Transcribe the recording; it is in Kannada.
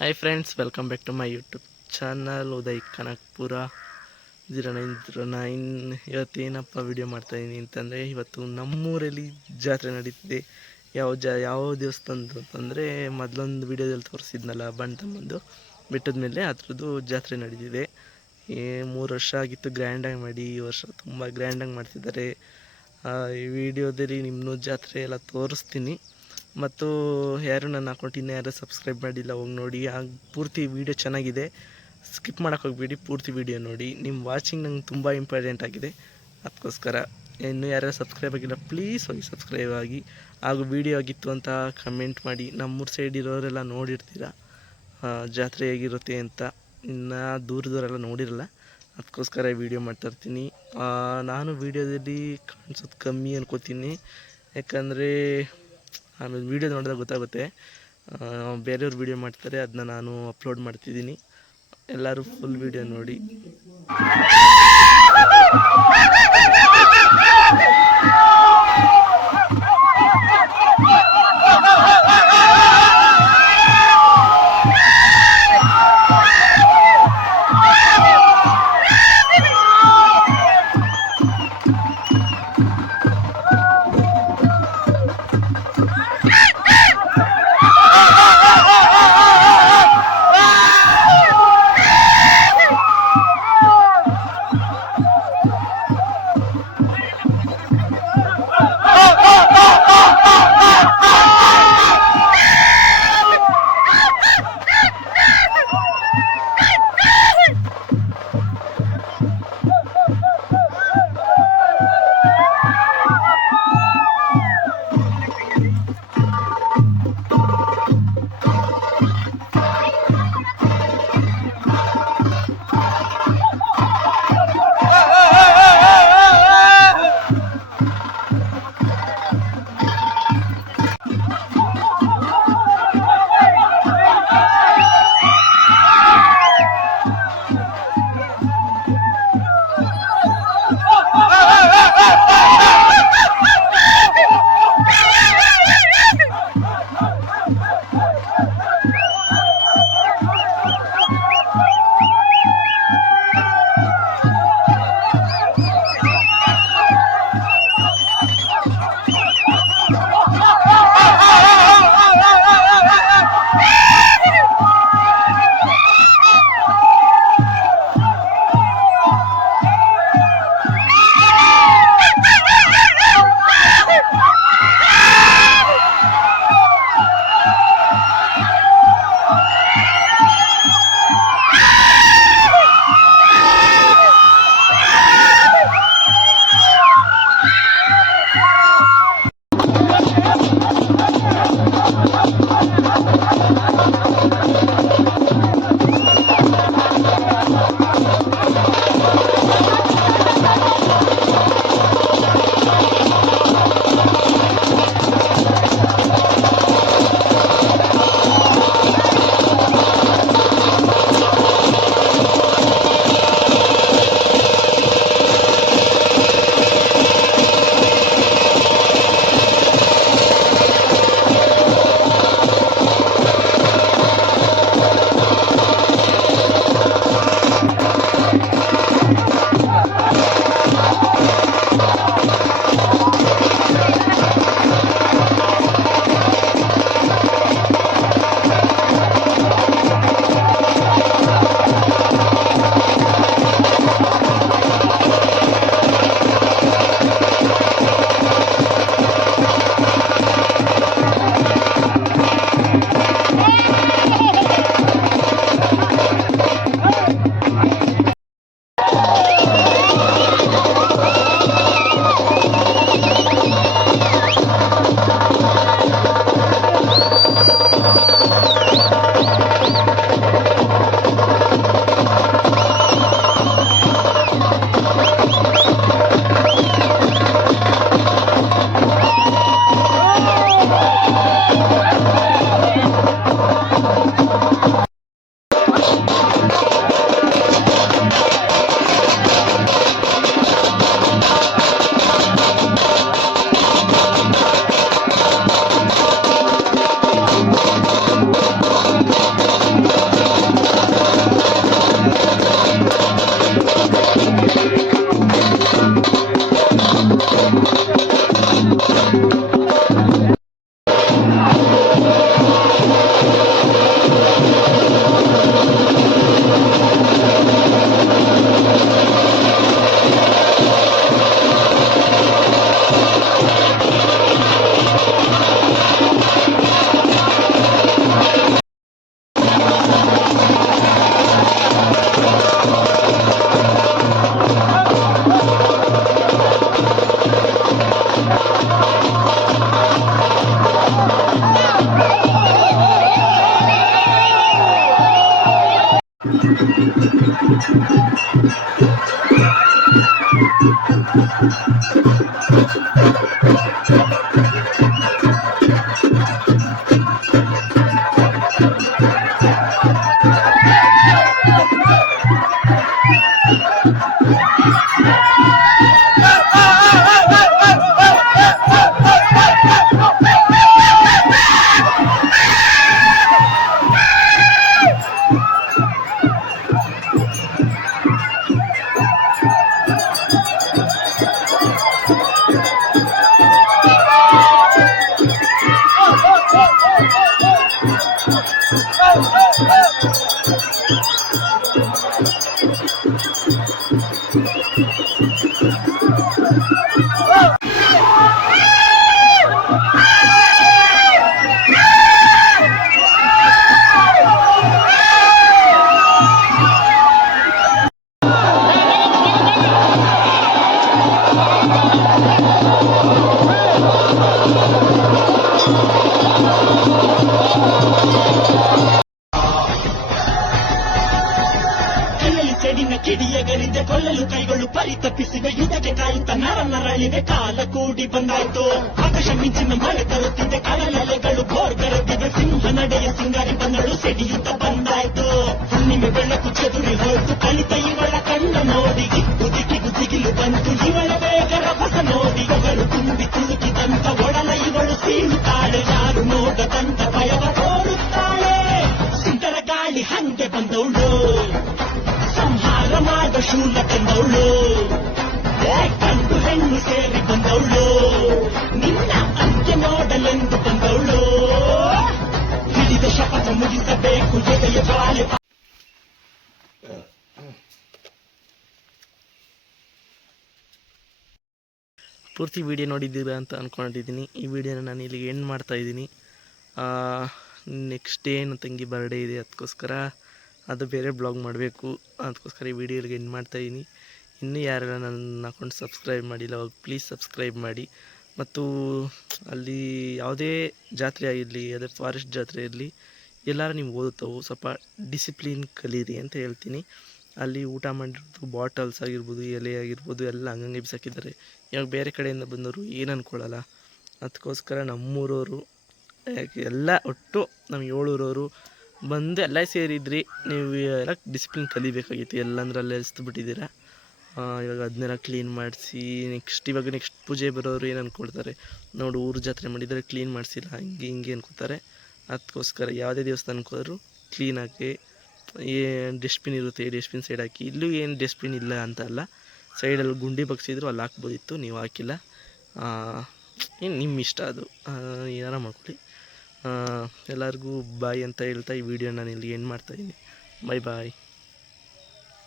Hi friends, welcome back to my YouTube channel Uday Kanakapura 0909. ಇವತ್ತೇನಪ್ಪ ವಿಡಿಯೋ ಮಾಡ್ತಾಯಿದ್ದೀನಿ ಅಂತಂದರೆ, ಇವತ್ತು ನಮ್ಮೂರಲ್ಲಿ ಜಾತ್ರೆ ನಡೀತಿದೆ. ಯಾವ ದೇವಸ್ಥಾನದ್ದು ಅಂತಂದರೆ, ಮೊದಲೊಂದು ವಿಡಿಯೋದಲ್ಲಿ ತೋರಿಸಿದ್ನಲ್ಲ ಬಂಟಮ್ಮಂದು ಬೆಟ್ಟದ ಮೇಲೆ, ಅದ್ರದ್ದು ಜಾತ್ರೆ ನಡೀತಿದೆ. 3 ವರ್ಷ ಆಗಿತ್ತು ಗ್ರ್ಯಾಂಡಾಗಿ ಮಾಡಿ. ಈ ವರ್ಷ ತುಂಬ ಗ್ರ್ಯಾಂಡಾಗಿ ಮಾಡ್ತಿದ್ದಾರೆ. ಈ ವಿಡಿಯೋದಲ್ಲಿ ನಿಮ್ಮನ್ನು ಜಾತ್ರೆ ಎಲ್ಲ ತೋರಿಸ್ತೀನಿ. ಮತ್ತು ಯಾರು ನನ್ನ ಅಕೌಂಟ್ ಇನ್ನೂ ಯಾರು ಸಬ್ಸ್ಕ್ರೈಬ್ ಮಾಡಿಲ್ಲ, ಹೋಗಿ ನೋಡಿ. ಪೂರ್ತಿ ವೀಡಿಯೋ ಚೆನ್ನಾಗಿದೆ, ಸ್ಕಿಪ್ ಮಾಡೋಕೆ ಹೋಗ್ಬೇಡಿ, ಪೂರ್ತಿ ವೀಡಿಯೋ ನೋಡಿ. ನಿಮ್ಮ ವಾಚಿಂಗ್ ನಂಗೆ ತುಂಬ ಇಂಪಾರ್ಟೆಂಟ್ ಆಗಿದೆ. ಅದಕ್ಕೋಸ್ಕರ ಇನ್ನೂ ಯಾರು ಸಬ್ಸ್ಕ್ರೈಬ್ ಆಗಿಲ್ಲ, ಪ್ಲೀಸ್ ಹೋಗಿ ಸಬ್ಸ್ಕ್ರೈಬ್ ಆಗಿ. ಹಾಗೂ ವೀಡಿಯೋ ಆಗಿತ್ತು ಅಂತ ಕಮೆಂಟ್ ಮಾಡಿ. ನಮ್ಮೂರು ಸೈಡ್ ಇರೋರೆಲ್ಲ ನೋಡಿರ್ತೀರ ಜಾತ್ರೆ ಹೇಗಿರುತ್ತೆ ಅಂತ. ಇನ್ನು ದೂರದವರೆಲ್ಲ ನೋಡಿರಲ್ಲ, ಅದಕ್ಕೋಸ್ಕರ ವೀಡಿಯೋ ಮಾಡ್ತಾಯಿರ್ತೀನಿ. ನಾನು ವೀಡಿಯೋದಲ್ಲಿ ಕಾಣಿಸೋದು ಕಮ್ಮಿ ಅನ್ಕೋತೀನಿ, ಯಾಕಂದರೆ ಆಮೇಲೆ ವೀಡಿಯೋ ನೋಡಿದಾಗ ಗೊತ್ತಾಗುತ್ತೆ. ಬೇರೆಯವ್ರು ವೀಡಿಯೋ ಮಾಡ್ತಾರೆ, ಅದನ್ನ ನಾನು ಅಪ್ಲೋಡ್ ಮಾಡ್ತಿದ್ದೀನಿ. ಎಲ್ಲರೂ ಫುಲ್ ವೀಡಿಯೋ ನೋಡಿ. ಕಿಡಿಯಗಲಿದೆ ಕೊಲ್ಲಲು ಕೈಗಳು ಪರಿತಪ್ಪಿಸಿವೆ ಯುದ್ಧಕ್ಕೆ ಕಾಯುತ್ತ ನರಳಿವೆ ಕಾಲ ಕೂಡಿ ಬಂದಾಯ್ತು ಆಕಾಶ ಮಿಂಚಿನ ಮಳೆ ತರುತ್ತಿದೆ ಕಡಲೆಲೆಗಳು ಬೋರ್ಗರೆದಿವೆ ಸಿಂಹ ನಡೆಯ ಸಿಂಗಾರಿ ಬಂದಳು ಸಿಡಿಯುತ್ತ ಬಂದಾಯ್ತು ಹುಣ್ಣಿಮೆ ಬೆಳಕು ಚೆದುರಿ ಹೋಯ್ತು ಕಲಿತ ಇವಳ ಕಣ್ಣ ನೋಡಿ ಗುದಿಗಿಗು ದಿಗಿಲು ಬಂತು ಇವಳ ಬೇಗರ ಹೊಸ ನೋಡಿ ಒಗರು ತುಂಬಿ ತುಳುಕಿದಂತ ಒಡಲ ಇವಳು ಸೀಳುತ್ತಾಳೆ ಯಾರು ನೋಡದಂತ ಭಯವ ತೋರುತ್ತಾಳೆ ಸುಂದರ ಗಾಳಿ ಹಂಗೆ ಬಂದವಳು ಸಂಹಾರ ಮಾಡ ಶೂಲ ತಂದವಳು ಗಂಡು ಹೆಣ್ಣು ಸೇರಿ ಬಂದವಳು ನಿನ್ನ ಅಂತ್ಯ ನೋಡಲೆಂದು ಬಂದವಳು ಹಿಡಿದ ಶಪಥ ಮುಗಿಸಬೇಕು ಎದೆಯ ಜ್ವಾಲೆ. ಪೂರ್ತಿ ವಿಡಿಯೋ ನೋಡಿದ್ದೀರಾ ಅಂತ ಅಂದ್ಕೊಂಡಿದ್ದೀನಿ. ಈ ವಿಡಿಯೋನ ನಾನು ಇಲ್ಲಿಗೆ ಎಂಡ್ ಮಾಡ್ತಾಯಿದ್ದೀನಿ. ನೆಕ್ಸ್ಟ್ ಡೇ ನನ್ನ ತಂಗಿ ಬರ್ಡೇ ಇದೆ, ಅದಕ್ಕೋಸ್ಕರ ಅದು ಬೇರೆ ಬ್ಲಾಗ್ ಮಾಡಬೇಕು, ಅದಕ್ಕೋಸ್ಕರ ಈ ವಿಡಿಯೋ ಇಲ್ಲಿಗೆ ಎಂಡ್ ಮಾಡ್ತಾಯಿದ್ದೀನಿ. ಇನ್ನೂ ಯಾರೆಲ್ಲ ನನ್ನ ಅಕೌಂಟ್ ಸಬ್ಸ್ಕ್ರೈಬ್ ಮಾಡಿಲ್ಲ ಅವಾಗ ಪ್ಲೀಸ್ ಸಬ್ಸ್ಕ್ರೈಬ್ ಮಾಡಿ. ಮತ್ತು ಅಲ್ಲಿ ಯಾವುದೇ ಜಾತ್ರೆ ಆಗಿರಲಿ, ಅದೇ ಫಾರೆಸ್ಟ್ ಜಾತ್ರೆ ಇರಲಿ, ಎಲ್ಲರೂ ನೀವು ಓದುತ್ತವು ಸ್ವಲ್ಪ ಡಿಸಿಪ್ಲಿನ್ ಕಲೀರಿ ಅಂತ ಹೇಳ್ತೀನಿ. ಅಲ್ಲಿ ಊಟ ಮಾಡಿರೋದು ಬಾಟಲ್ಸ್ ಆಗಿರ್ಬೋದು, ಎಲೆ ಆಗಿರ್ಬೋದು ಎಲ್ಲ ಹಂಗಂಗೆ ಬಿಸಾಕಿದ್ದಾರೆ. ಇವಾಗ ಬೇರೆ ಕಡೆಯಿಂದ ಬಂದವರು ಏನು ಅಂದ್ಕೊಳ್ಳಲ್ಲ. ಅದಕ್ಕೋಸ್ಕರ ನಮ್ಮೂರವರು ಎಲ್ಲ ಒಟ್ಟು ನಮ್ಮ ಏಳೂರವರು ಬಂದು ಎಲ್ಲ ಸೇರಿದ್ರಿ. ನೀವು ಎಲ್ಲ ಡಿಸಿಪ್ಲಿನ್ ಕಲಿಬೇಕಾಗಿತ್ತು, ಎಲ್ಲಂದ್ರಲ್ಲೇ ಎಸ್ದುಬಿಟ್ಟಿದ್ದೀರಾ. ಇವಾಗ ಅದನ್ನೆಲ್ಲ ಕ್ಲೀನ್ ಮಾಡಿಸಿ ನೆಕ್ಸ್ಟ್ ಪೂಜೆ ಬರೋರು ಏನು ಅಂದ್ಕೊಳ್ತಾರೆ, ನೋಡು ಊರು ಜಾತ್ರೆ ಮಾಡಿದರೆ ಕ್ಲೀನ್ ಮಾಡಿಸಿಲ್ಲ ಹಿಂಗೆ ಹಿಂಗೆ ಅನ್ಕೋತಾರೆ. ಅದಕ್ಕೋಸ್ಕರ ಯಾವುದೇ ದೇವಸ್ಥಾನಕ್ಕೆ ಹೋದರೂ ಕ್ಲೀನಾಗಿ ಡಸ್ಟ್ಬಿನ್ ಇರುತ್ತೆ, ಡಸ್ಟ್ಬಿನ್ ಸೈಡ್ ಹಾಕಿ. ಇಲ್ಲೂ ಏನು ಡಸ್ಟ್ಬಿನ್ ಇಲ್ಲ ಅಂತ ಅಲ್ಲ, ಸೈಡಲ್ಲಿ ಗುಂಡಿ ಬಗ್ಸಿದ್ರು ಅಲ್ಲಿ ಹಾಕ್ಬೋದಿತ್ತು, ನೀವು ಹಾಕಿಲ್ಲ. ಏನು ನಿಮ್ಮ ಇಷ್ಟ, ಅದು ಏನಾರ ಮಾಡ್ಕೊಳ್ಳಿ. ಎಲ್ಲರಿಗೂ ಬಾಯ್ ಅಂತ ಹೇಳ್ತಾ ಈ ವಿಡಿಯೋ ನಾನು ಇಲ್ಲಿ ಎಂಡ್ ಮಾಡ್ತಾಯಿದ್ದೀನಿ. ಬಾಯ್ ಬಾಯ್.